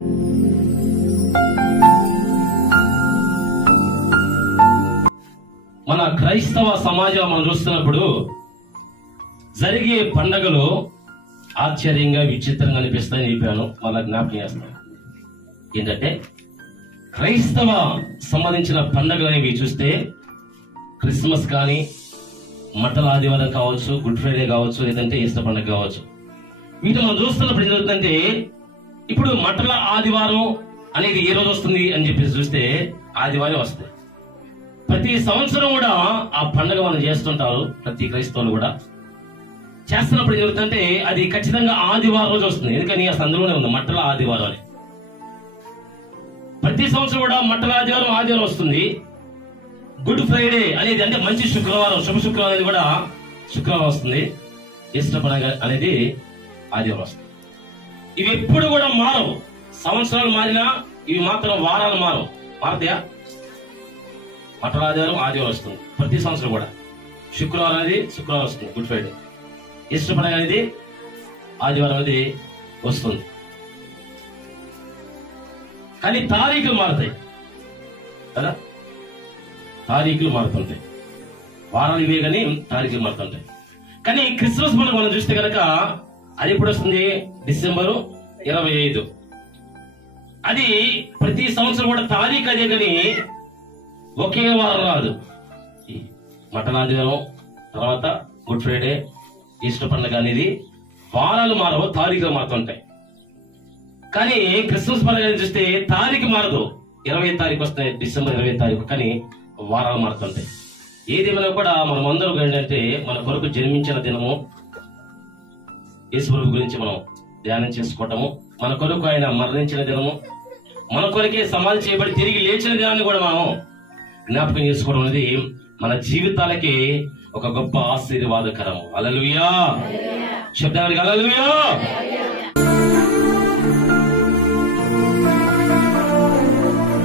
మన క్రైస్తవ సమాజం మనం చూస్తున్నప్పుడు జరిగే పండగలు ఆశ్చర్యంగా విచిత్రంగా అనిపిస్తాయని చెప్పాను, మళ్ళా జ్ఞాపకం చేస్తాను. ఏంటంటే క్రైస్తవ సంబంధించిన పండుగలు అనేవి చూస్తే క్రిస్మస్ కానీ, మట్టల ఆదివారం కావచ్చు, గుడ్ ఫ్రైడే కావచ్చు, లేదంటే ఈస్టర్ పండుగ కావచ్చు, వీటిని మనం చూస్తున్నప్పుడు ఏం జరుగుతుందంటే, ఇప్పుడు మట్టల ఆదివారం అనేది ఏ రోజు వస్తుంది అని చెప్పేసి చూస్తే ఆదివారం వస్తుంది. ప్రతి సంవత్సరం కూడా ఆ పండుగ మనం చేస్తుంటారు, ప్రతి క్రైస్తవులు కూడా చేస్తున్నప్పుడు ఏం జరుగుతుందంటే అది ఖచ్చితంగా ఆదివారం రోజు వస్తుంది. ఎందుకని అసలు అందులోనే ఉంది మట్టల ఆదివారం అని. ప్రతి సంవత్సరం కూడా మట్టల ఆదివారం వస్తుంది. గుడ్ ఫ్రైడే అనేది అంటే మంచి శుక్రవారం, శుభ శుక్రవారం అనేది కూడా శుక్రవారం వస్తుంది. ఈస్టర్ పండుగ అనేది ఆదివారం వస్తుంది. ఇవి ఎప్పుడు కూడా మారవు. సంవత్సరాలు మారినా ఇవి మాత్రం వారాలు మారతాయా? మట్టల ఆదివారం వస్తుంది ప్రతి సంవత్సరం కూడా. శుక్రవారం అనేది శుక్రవారం వస్తుంది, గుడ్ ఫ్రైడే. ఈస్టర్ పండుగ అనేది ఆదివారం అనేది వస్తుంది. కానీ తారీఖులు మారుతాయి కదా, తారీఖులు మారుతుంటాయి. వారాలు ఇవే కానీ తారీఖులు మారుతుంటాయి. కానీ క్రిస్మస్ పండుగ మనం చూస్తే కనుక అది ఎప్పుడు వస్తుంది? డిసెంబరు 25. అది ప్రతి సంవత్సరం కూడా తారీఖు అదే కానీ ఒకే వారం రాదు. మట్టల ఆదివారం తర్వాత గుడ్ ఫ్రైడే, ఈస్టర్ పండుగ అనేది వారాలు మారవు, తారీఖులు మారుతుంటాయి. కానీ క్రిస్మస్ పండుగ చూస్తే తారీఖు మారదు. 20 తారీఖు వస్తాయి, డిసెంబర్ 20 తారీఖు, కానీ వారాలు మారుతుంటాయి. ఏదేమైనా కూడా మనం అందరూ ఏంటంటే మన కొరకు జన్మించిన దినము, యేసు గురించి మనం ధ్యానం చేసుకోవటము, మన కొరకు ఆయన మరణించిన దినము, మన కొరకే సమాధి చేయబడి తిరిగి లేచిన దినాన్ని కూడా మనం జ్ఞాపకం చేసుకోవడం అనేది మన జీవితాలకి ఒక గొప్ప ఆశీర్వాదకరము. హల్లెలూయా, శబ్దానికి హల్లెలూయా.